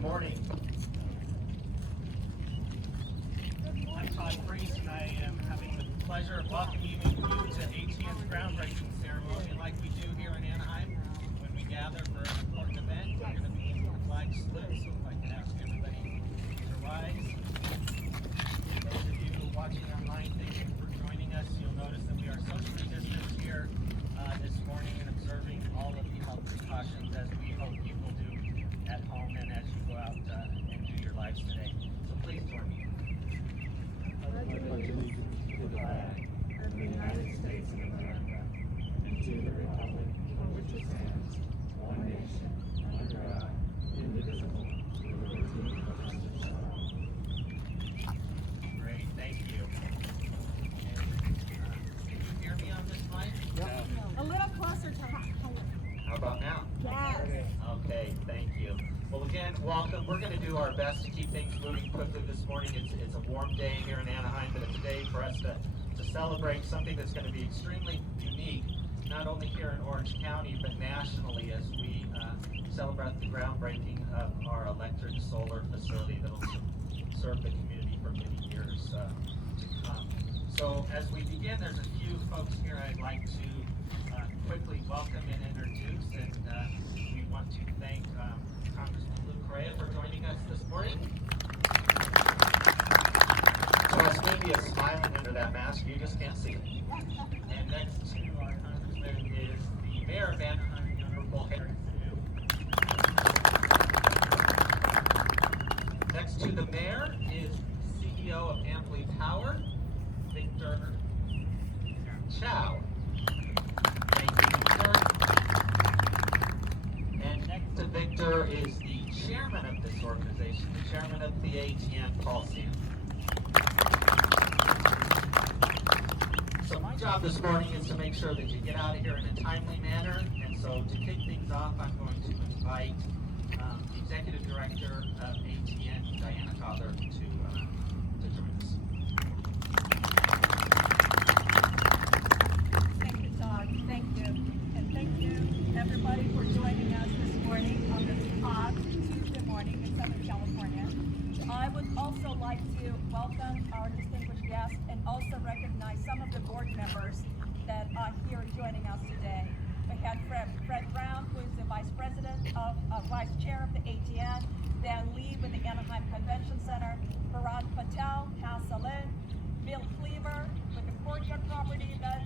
Good morning. I'm Todd Priest, and I am having the pleasure of welcoming you to ATN's Groundbreaking Ceremony, like we do here in Anaheim. When we gather for an important event, we're going to begin with a flag salute, so if I can ask everybody to rise. Those of you watching online, thank you for joining us. You'll notice that we are socially distanced here this morning and observing all of the health precautions as we hope you will do at home and as you go out and do your lives today. So please join me. I pledge allegiance to the flag of the United States of America and to the republic for which it stands, one nation, under God, indivisible, with liberty and justice for all. Great, thank you. Can you hear me on this mic? Yeah. A little closer to How about now? Yes. Okay, thank you. Well, again, welcome. We're going to do our best to keep things moving quickly this morning. It's a warm day here in Anaheim, but it's a day for us to celebrate something that's going to be extremely unique, not only here in Orange County, but nationally as we celebrate the groundbreaking of our electric solar facility that will serve the community for many years to come. So as we begin, there's a few folks here I'd like to quickly welcome and introduce, and we want to thank Congressman Lou Correa for joining us this morning. So I see he is smiling under that mask, you just can't see it. And next to our Congressman is the Mayor of Anaheim, the Honorable Harry Sanu. Next to the Mayor is CEO of Amply Power, Victor Chow. Thank you, Victor. And next to Victor is the chairman of this organization, the chairman of the ATN, Paul Sam. So my job this morning is to make sure that you get out of here in a timely manner. And so to kick things off, I'm going to invite the Executive Director of ATN, Diana Cotler, to join us. Thank you, Todd. Thank you. And thank you, everybody, for joining us this morning on this hot Tuesday morning in Southern California. I would also like to welcome our distinguished guests and also recognize some of the board members that are here joining us today. We had Fred Brown, who is the Vice Chair of the ATN, Dan Lee with the Anaheim Convention Center, Bharat Patel, Hasalin, Bill Cleaver with the Courtyard property that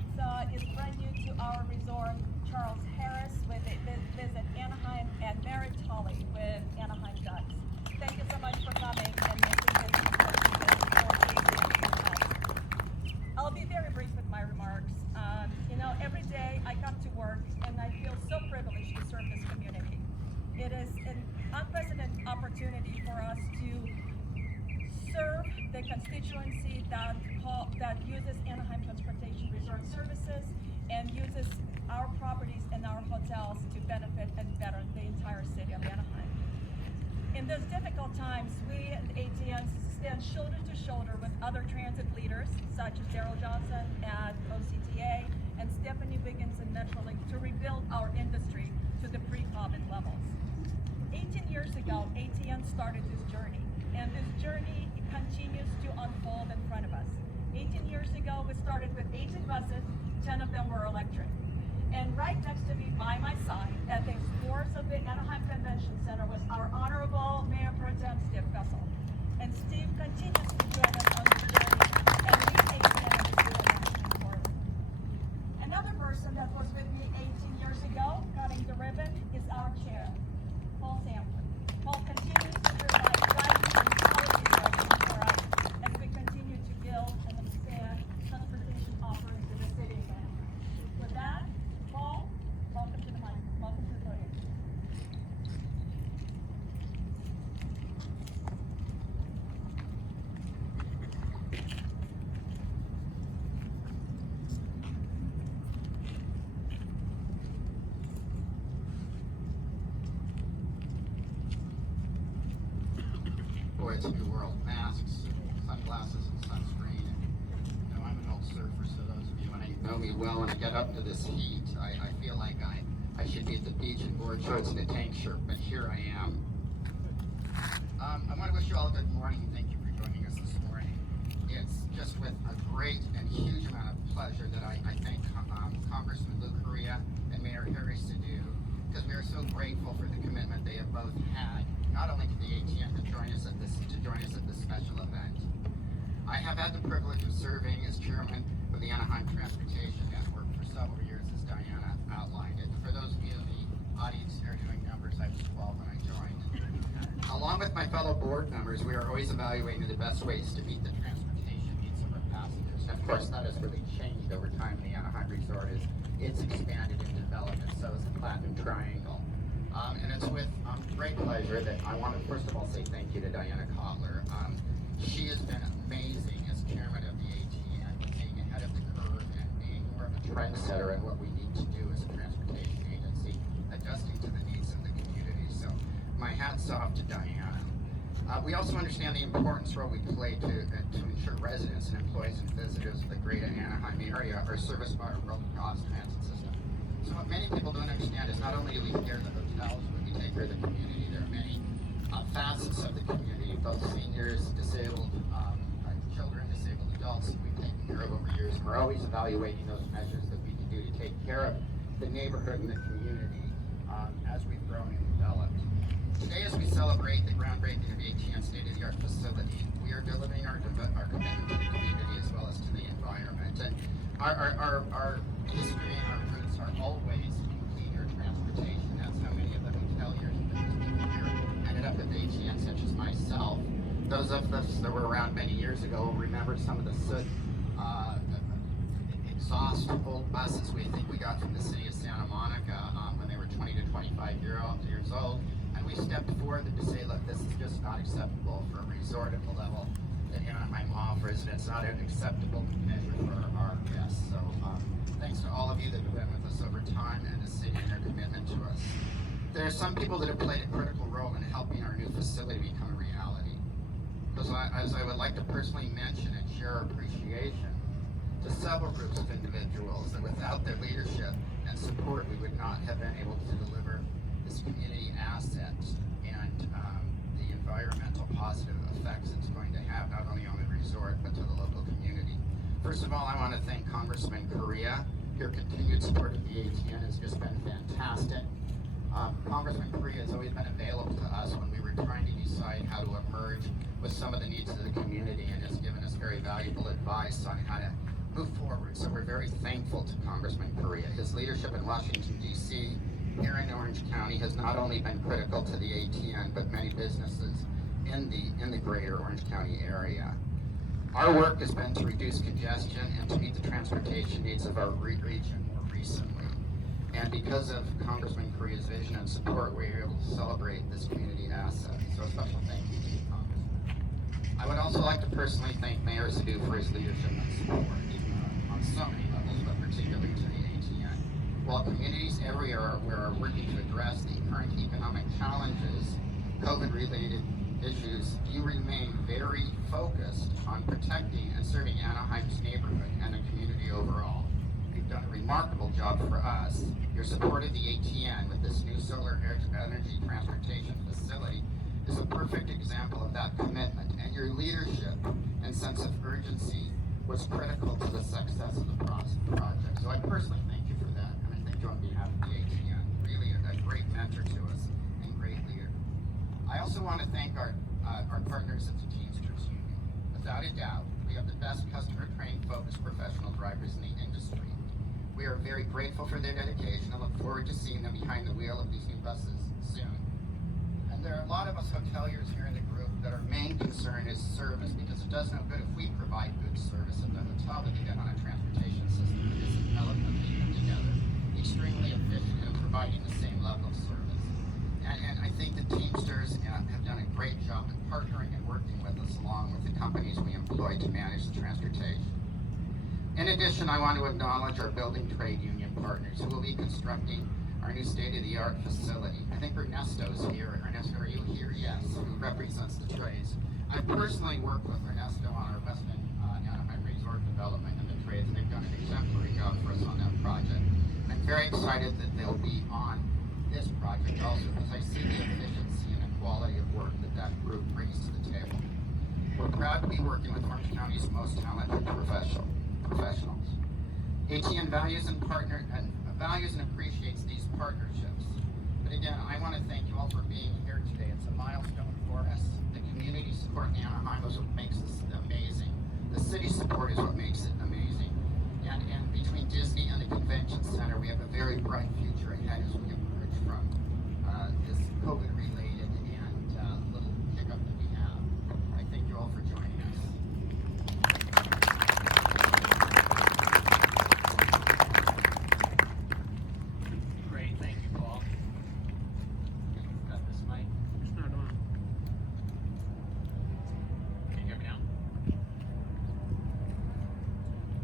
is brand new to our resort, Charles Harris with Visit Anaheim, and Mary Tolley with Anaheim Ducks. Thank you so much for coming and making this I'll be very brief with my remarks. Every day I come to work and I feel so privileged to serve this community. It is an unprecedented opportunity for us to serve the constituency that uses Anaheim Transportation Resort Services and uses our properties and our hotels to benefit and better the entire city of Anaheim. In those difficult times, we at ATN stand shoulder to shoulder with other transit leaders, such as Daryl Johnson at OCTA and Stephanie Wiggins in Metrolink, to rebuild our industry to the pre-COVID levels. 18 years ago, ATN started this journey, and this journey continues to unfold in front of us. 18 years ago, we started with 18 buses, 10 of them were electric. And right next to me, by my side, at the doors of the Anaheim Convention Center, was our Honorable Mayor Pro Tem Steve Vessel. And Steve continues to join us on this journey and lead ATN in this direction forward. Another person that was with me 18 years ago, cutting the ribbon, is our chair, Paul Sanford. Paul continues to provide guidance and policy direction for us as we continue to build and expand transportation offerings to the city of Anaheim. With that, Paul, welcome to the mic. Welcome to the podium. Boy, it's a new world. Masks, sunglasses, and sunscreen. And, I'm an old surfer, so those of you when I know me well, when I get up to this heat, I feel like I should be at the beach in board shorts and a tank shirt, but here I am. you all good morning, and thank you for joining us this morning. It's just with a great and huge amount of pleasure that I thank Congressman Lou Correa and Mayor Harry Sidhu, because we are so grateful for the commitment they have both had, not only to the ATN to join us at this special event. I have had the privilege of serving as chairman of the Anaheim Transportation Network for several years, as Diana outlined it. For those of you in the audience here doing numbers, I was 12 when I joined. Along with my fellow board members, we are always evaluating the best ways to meet the transportation needs of our passengers. And of course, that has really changed over time in the Anaheim Resort as it's expanded and developed, and so is the Platinum Triangle. And it's with great pleasure that I want to first of all say thank you to Diana Kotler. She has been amazing as chairman of the ATN, being ahead of the curve and being more of a trendsetter in what we need to do as a transportation agency, adjusting to the needs of the community. So my hat's off to Diana. We also understand the importance role we play to ensure residents and employees and visitors of the greater Anaheim area are serviced by our low-cost transit system. So what many people don't understand is not only do we care the hotels, but we take care of the community. There are many facets of the community, both seniors, disabled children, disabled adults that we've taken care of over years. And we're always evaluating those measures that we can do to take care of the neighborhood and the community as we've grown and developed. Today, as we celebrate the groundbreaking of the ATN state-of-the-art facility, we are delivering our commitment to the community as well as to the environment. And our history and our roots are always in cleaner transportation. That's how many of the hoteliers and business people here ended up at the ATN, such as myself. Those of us that were around many years ago will remember some of the soot, exhaust old buses we think we got from the city of Santa Monica when they were 20 to 25 years old. And we stepped forward to say, look, this is just not acceptable for a resort at the level that Anaheim offers, and it's not an acceptable measure for our guests. So thanks to all of you that have been with us over time and the city and their commitment to us. There are some people that have played a critical role in helping our new facility become a reality. As I would like to personally mention and share our appreciation to several groups of individuals that without their leadership and support, we would not have been able to deliver this community asset and the environmental positive effects it's going to have not only on the resort but to the local community. First of all, I want to thank Congressman Correa. Your continued support of the ATN has just been fantastic. Congressman Correa has always been available to us when we were trying to decide how to emerge with some of the needs of the community, and has given us very valuable advice on how to move forward. So we're very thankful to Congressman Correa. His leadership in Washington, D.C., here in Orange County has not only been critical to the ATN, but many businesses in the greater Orange County area. Our work has been to reduce congestion and to meet the transportation needs of our region more recently. And because of Congressman Correa's vision and support, we were able to celebrate this community asset. So a special thank you to you, Congressman. I would also like to personally thank Mayor Sidhu for his leadership and support on so many levels, but particularly to the ATN. While communities everywhere are working to address the current economic challenges, COVID-related issues, you remain very focused on protecting and serving Anaheim's neighborhood and the community overall. You've done a remarkable job for us. Your support of the ATN with this new solar energy transportation facility is a perfect example of that commitment, and your leadership and sense of urgency was critical to the success of the project. So I personally thank you for that, and I thank you on behalf of the ATN. Really a great mentor to us and great leader. I also want to thank our partners at the Teamsters Union. Without a doubt, we have the best customer-trained, focused professional drivers in the industry. We are very grateful for their dedication and look forward to seeing them behind the wheel of these new buses soon. And there are a lot of us hoteliers here in the group that our main concern is service, because it does no good if we provide good service if the hotel that you get on a transportation system isn't eloquently put together, extremely efficient in providing the same level of service. And I think the Teamsters have done a great job in partnering and working with us along with the companies we employ to manage the transportation. In addition, I want to acknowledge our building trade union partners who will be constructing our new state-of-the-art facility. I think Ernesto's here. Ernesto, are you here? Yes, who represents the trades. I personally worked with Ernesto on our West Anaheim Resort development and the trades, and they've done an exemplary job for us on that project. I'm very excited that they'll be on this project also, because I see the efficiency and the quality of work that group brings to the table. proud to be working with Orange County's most talented professionals. ATN values and appreciates these partnerships. But again, I want to thank you all for being here today. It's a milestone for us. The community support in Anaheim is what makes this amazing. The city support is what makes it amazing. And between Disney and the Convention Center, we have a very bright future ahead as we emerge from this COVID-related and little hiccup that we have. I thank you all for joining us. Great, thank you, Paul. Got this mic. It's not on. Can you hear me now?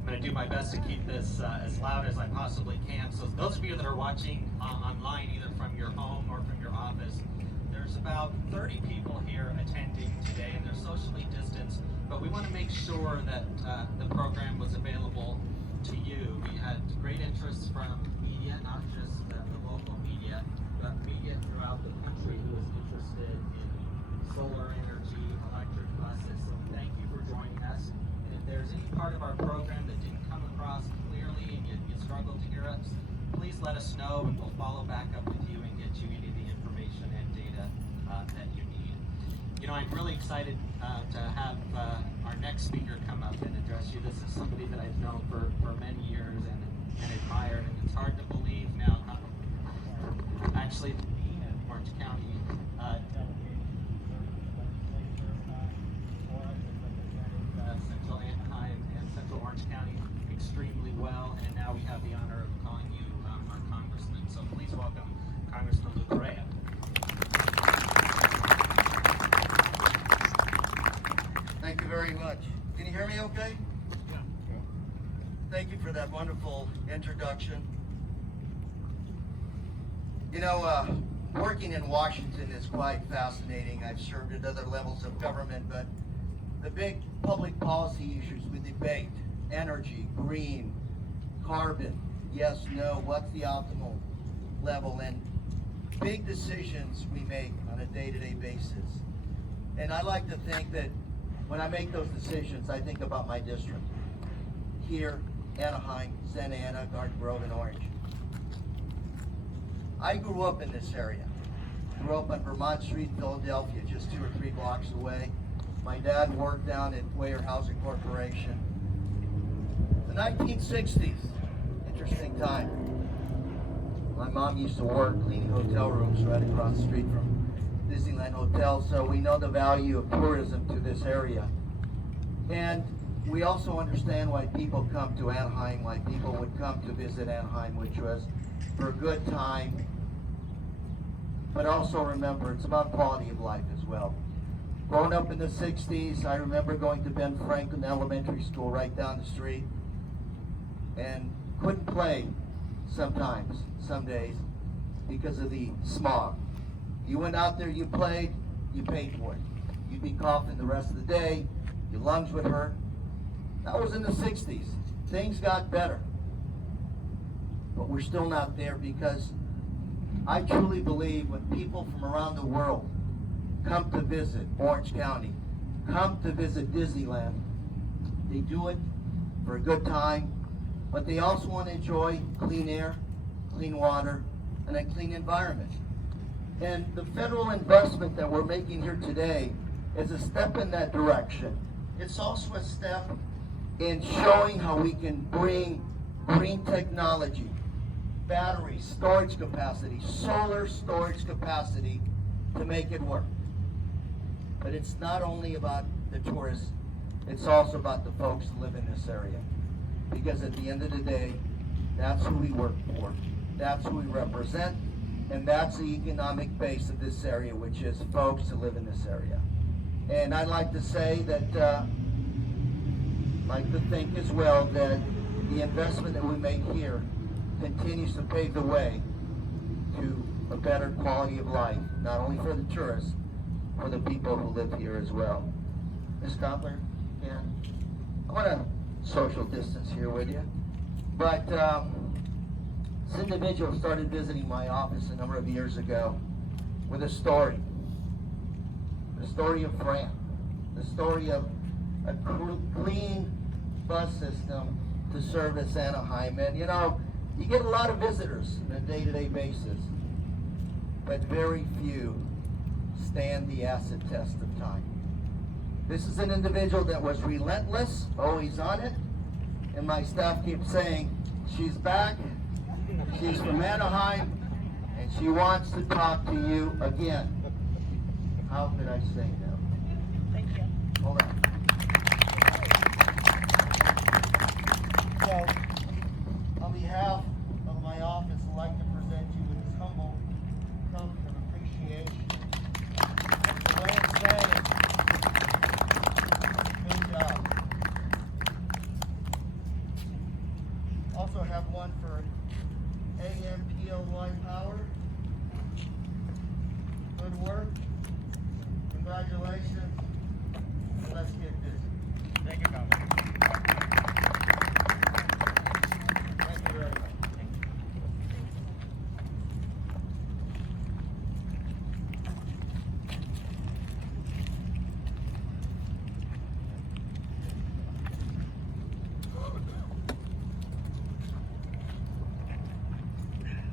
I'm going to do my best to keep this as loud as I possibly can. So those of you that are watching online, either from your home or from your office, there's about 30 people here attending today, and they're socially distanced, but we want to make sure that the program was available to you. We had great interest from media, not just the local media, but media throughout the country who was interested in solar energy, electric buses. So thank you for joining us. And if there's any part of our program that didn't come across clearly and you struggled to hear us, please let us know and we'll follow back up with you and get you any of the information and data that you need. You know, I'm really excited to have our next speaker come up and address you. This is somebody that I've known for many years and admired, and it's hard to believe now. Actually, the Dean of Orange County Central Anaheim and Central Orange County extremely well, and now we have the honor of calling you our congressman. So please welcome Congressman Lou Correa. Thank you very much. Can you hear me okay? Yeah. Thank you for that wonderful introduction. You know, working in Washington is quite fascinating. I've served at other levels of government, but the big public policy issues we debate, energy, green, carbon, yes, no, what's the optimal level, and big decisions we make on a day-to-day basis. And I like to think that when I make those decisions, I think about my district. Here, Anaheim, Santa Ana, Garden Grove, and Orange. I grew up in this area. Grew up on Vermont Street in Philadelphia, just 2 or 3 blocks away. My dad worked down at Wayer Housing Corporation. The 1960s, interesting time. My mom used to work cleaning hotel rooms right across the street from Disneyland Hotel, so we know the value of tourism to this area. And we also understand why people come to Anaheim, why people would come to visit Anaheim, which was for a good time. But also remember, it's about quality of life as well. Growing up in the 60s, I remember going to Ben Franklin Elementary School right down the street and couldn't play sometimes, some days, because of the smog. You went out there, you played, you paid for it. You'd be coughing the rest of the day, your lungs would hurt. That was in the 60s. Things got better. But we're still not there, because I truly believe when people from around the world come to visit Orange County, come to visit Disneyland, they do it for a good time, but they also want to enjoy clean air, clean water, and a clean environment. And the federal investment that we're making here today is a step in that direction. It's also a step in showing how we can bring green technology, battery storage capacity, solar storage capacity to make it work. But it's not only about the tourists, it's also about the folks who live in this area. Because at the end of the day, that's who we work for, that's who we represent, and that's the economic base of this area, which is folks who live in this area. And I'd like to say that, like to think as well that the investment that we make here continues to pave the way to a better quality of life, not only for the tourists, for the people who live here as well. Ms. Stopler, yeah, I want to social distance here with you, but this individual started visiting my office a number of years ago with a story. The story of France, the story of a clean bus system to service Anaheim. And you know, you get a lot of visitors on a day-to-day basis, but very few stand the acid test of time. This is an individual that was relentless, always on it, and my staff keeps saying, she's back, she's from Anaheim, and she wants to talk to you again. How could I say no? Thank you. Hold on. So, on behalf of my office, I'd like to present you with this humble token of appreciation. The way it's saying, good job. Also have one for AMPLY Power. Good work. Congratulations. Let's get busy. Thank you, Governor. Thank you very much.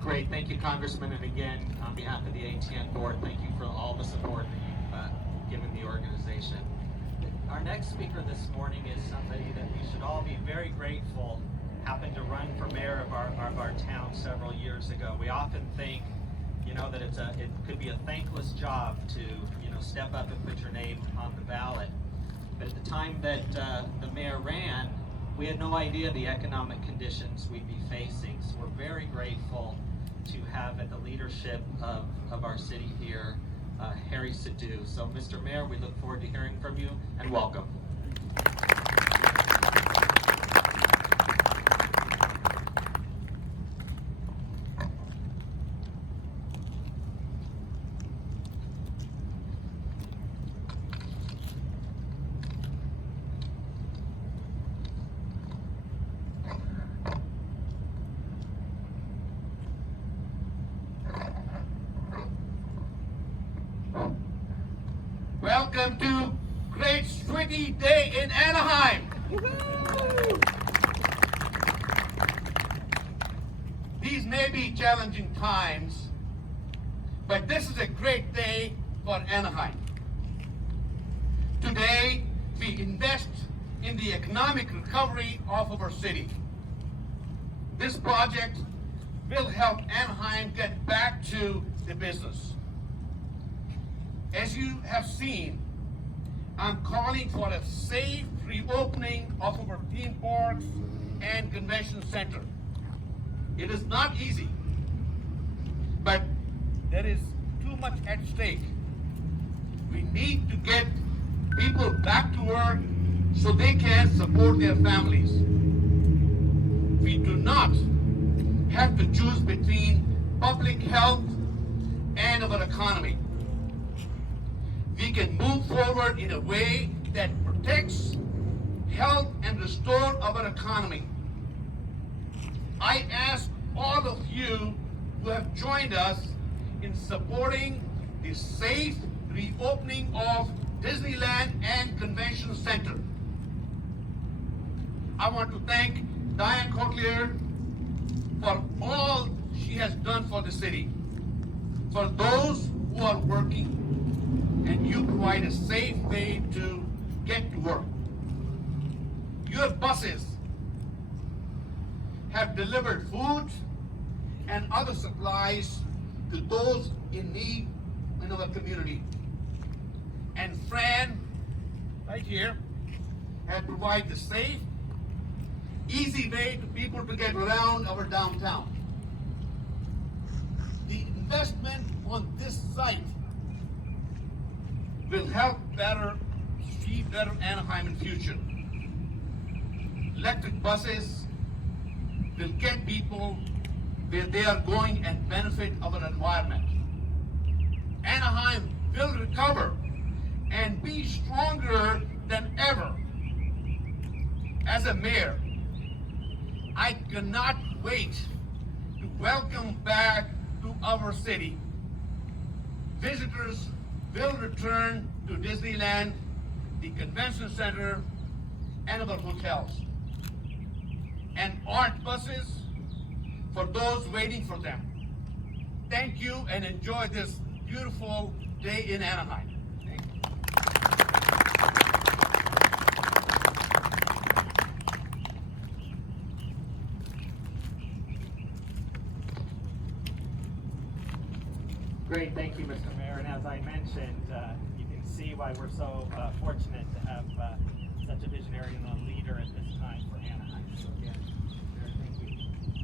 Great, thank you, Congressman, and again, on behalf of the ATN board, thank you for all the support that you've given the organization. Our next speaker this morning is somebody that we should all be very grateful happened to run for mayor of our town several years ago. We often think, you know, that it could be a thankless job to, you know, step up and put your name on the ballot. But at the time that the mayor ran, we had no idea the economic conditions we'd be facing. So we're very grateful to have at the leadership of our city here, Harry Sidhu. So Mr. Mayor, we look forward to hearing from you, and welcome. Welcome to Great City Day in Anaheim. These may be challenging times, but this is a great day for Anaheim. Today, we invest in the economic recovery of our city. This project will help Anaheim get back to the business. As you have seen, I'm calling for a safe reopening of our theme parks and convention center. It is not easy, but there is too much at stake. We need to get people back to work so they can support their families. We do not have to choose between public health and our economy. We can move forward in a way that protects health and restore our economy. I ask all of you who have joined us in supporting the safe reopening of Disneyland and Convention Center. I want to thank Diane Courtlier for all she has done for the city. For those who are working, and you provide a safe way to get to work. Your buses have delivered food and other supplies to those in need in our community. And Fran, right here, has provided a safe, easy way to people to get around our downtown. The investment on this site will help see better Anaheim in future. Electric buses will get people where they are going and benefit our environment. Anaheim will recover and be stronger than ever. As a mayor, I cannot wait to welcome back to our city. Visitors will return to Disneyland, the Convention Center, and other hotels. And art buses for those waiting for them. Thank you and enjoy this beautiful day in Anaheim. Thank you. Great, thank you, Mr. Mayor. And as I mentioned, you can see why we're so fortunate to have such a visionary and a leader at this time for Anaheim. So again, Mayor, thank you.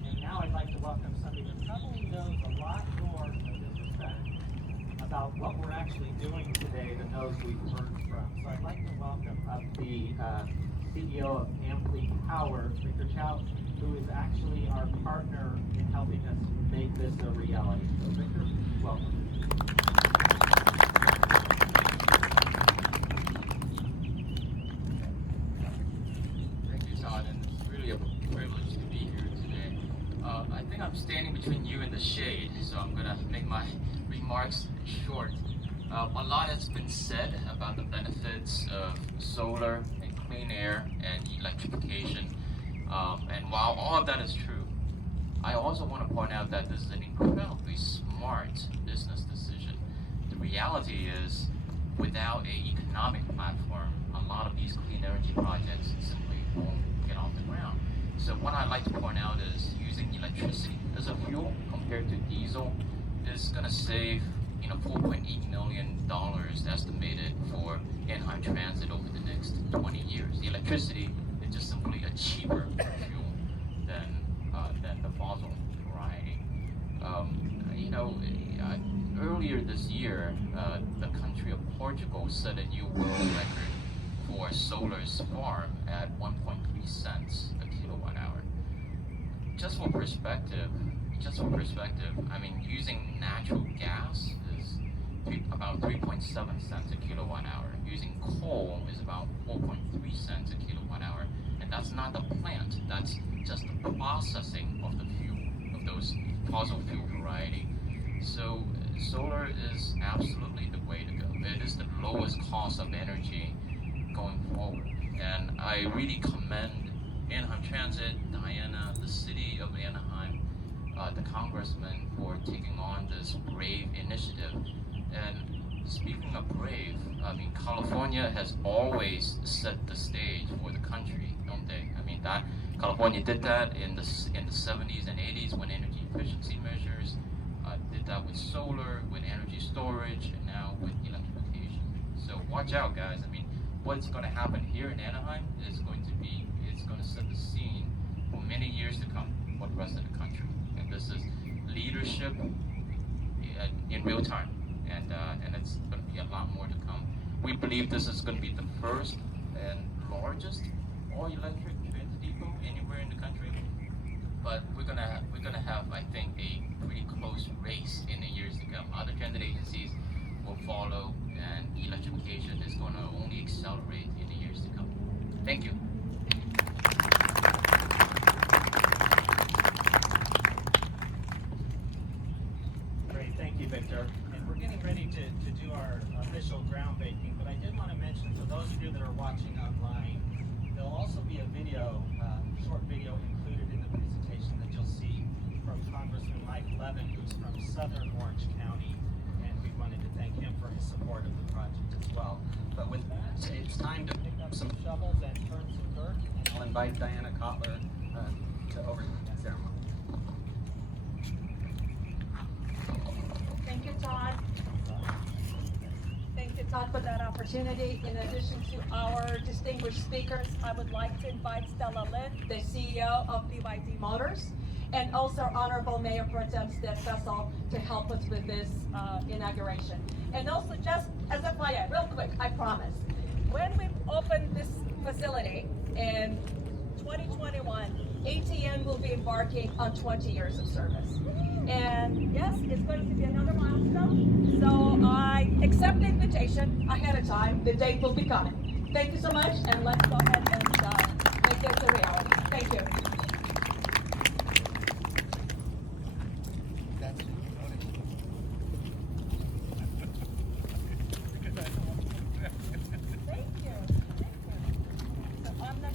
And now I'd like to welcome somebody that probably knows a lot more of this respect about what we're actually doing today than those we've heard from. So I'd like to welcome up the CEO of Amply Power, Victor Chow, who is actually our partner in helping us make this a reality. So Victor, welcome. Thank you, Todd, and it's really a privilege to be here today. I think I'm standing between you and the shade, so I'm gonna make my remarks short. A lot has been said about the benefits of solar and clean air and electrification, and while all of that is true, I also want to point out that this is an incredibly smart business decision. The reality is, without an economic platform, a lot of these clean energy projects simply won't get off the ground. So what I'd like to point out is using electricity as a fuel compared to diesel is going to save $4.8 million estimated for Anaheim Transit over the next 20 years. The electricity is just simply a cheaper fuel than the fossil variety. Earlier this year, the country of Portugal set a new world record for a solar farm at 1.3 cents a kilowatt hour. Just for perspective, I mean, using natural gas is about 3.7 cents a kilowatt hour. Using coal is about 4.3 cents a kilowatt hour. And that's not the plant, that's just the processing of the fuel, of those fossil fuel variety. So solar is absolutely the way to go. It is the lowest cost of energy going forward. And I really commend Anaheim Transit, Diana, the city of Anaheim, the congressman for taking on this brave initiative. And speaking of brave, I mean, California has always set the stage for the country, don't they? I mean, that California did that in the 70s and 80s when energy efficiency measures, did that with solar, with energy storage, and now with electrification. So watch out, guys. I mean, what's going to happen here in Anaheim is going to set the scene for many years to come for the rest of the country. And this is leadership in real time. And it's going to be a lot more to come. We believe this is going to be the first and largest all-electric transit depot anywhere in the country. But we're gonna have, I think, a pretty close race in the years to come. Other transit agencies will follow, and electrification is going to only accelerate in the years to come. Thank you. Great, thank you, Victor. And we're getting ready to do our official groundbreaking, but I did want to mention, for those of you that are watching online, there'll also be a video, short video included in the presentation that you'll see from Congressman Mike Levin, who's from Southern Orange County, and we wanted to thank him for his support of the project as well. But with that, it's time to pick up some shovels and turn some dirt, and I'll invite Diana Kotler to oversee that ceremony. Thank you, Todd. Thank you, Todd, for that opportunity. In addition to our distinguished speakers, I would like to invite Stella Lind, the CEO of BYD Motors, and also Honorable Mayor Pro Tem Steph Fessel to help us with this inauguration. And also, just as a FYI, real quick, I promise, when we open this facility in 2021, ATN will be embarking on 20 years of service. And yes, it's going to be another milestone. So I accept the invitation ahead of time. The date will be coming. Thank you so much, and let's go ahead and make this a reality. Thank you. Thank you. So I'm not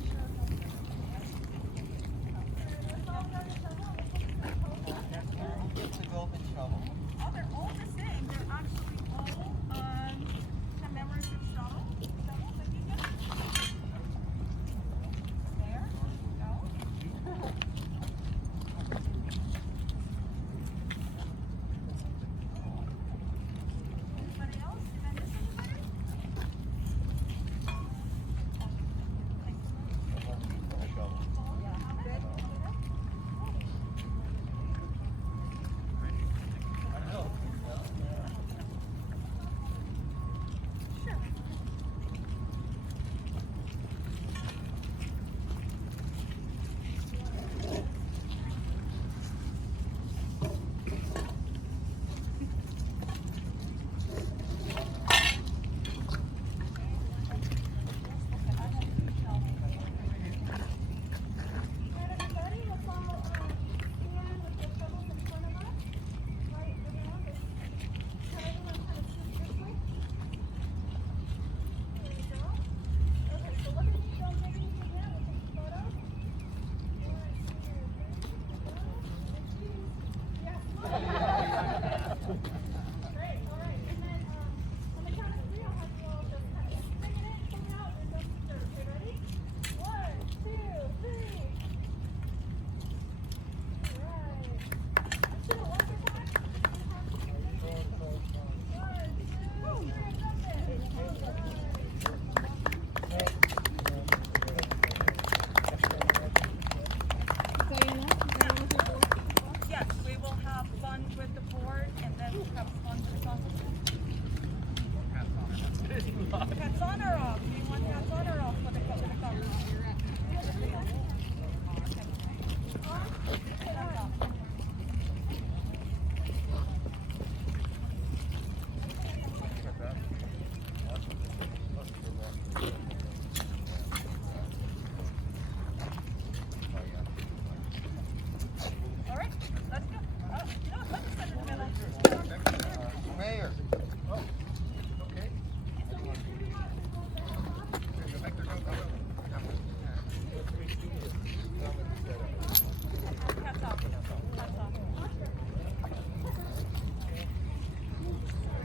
Hats on or off? Do you want hats on or off for the camera? All right, let's go. You know what? Let's sit in the middle. Mayor. Hats off. Hats off.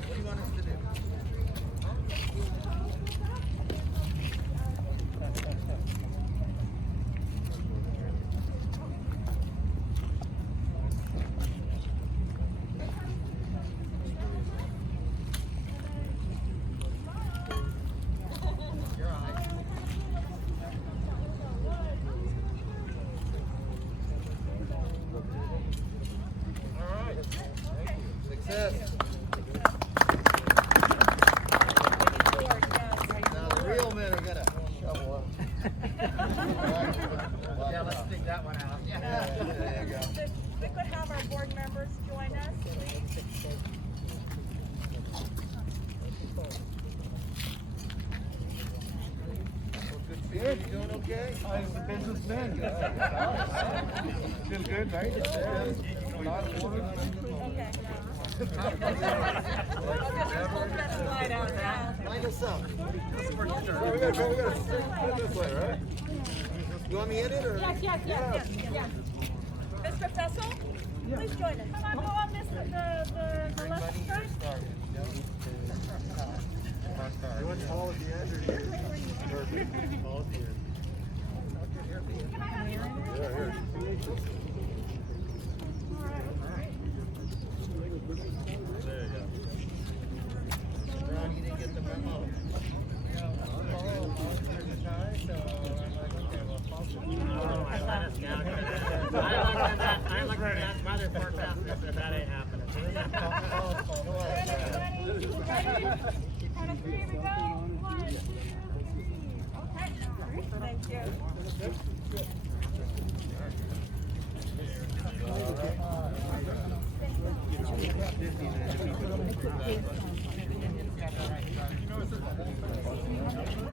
What do you want us to do? You're all right. All right. Success. Now the real men are gonna shovel up. Yeah, let's dig that one out. Yeah. There you go. If we could have our board members join us, please. Good. You doing okay? I'm a businessman. Feel good, right? A lot of work. Okay. I'll just hold that slide out now. Line us up. We gotta put it this way, right? You want me in it or? Yes. Mr. Fessel, please join us. Come on, go on this, the left side. You want Paul at the end or you? Perfect. Paul at the end. Yeah, here. There you go. Ron, you didn't get the memo. I looked at that mother forecast and said that ain't happening. Thank you.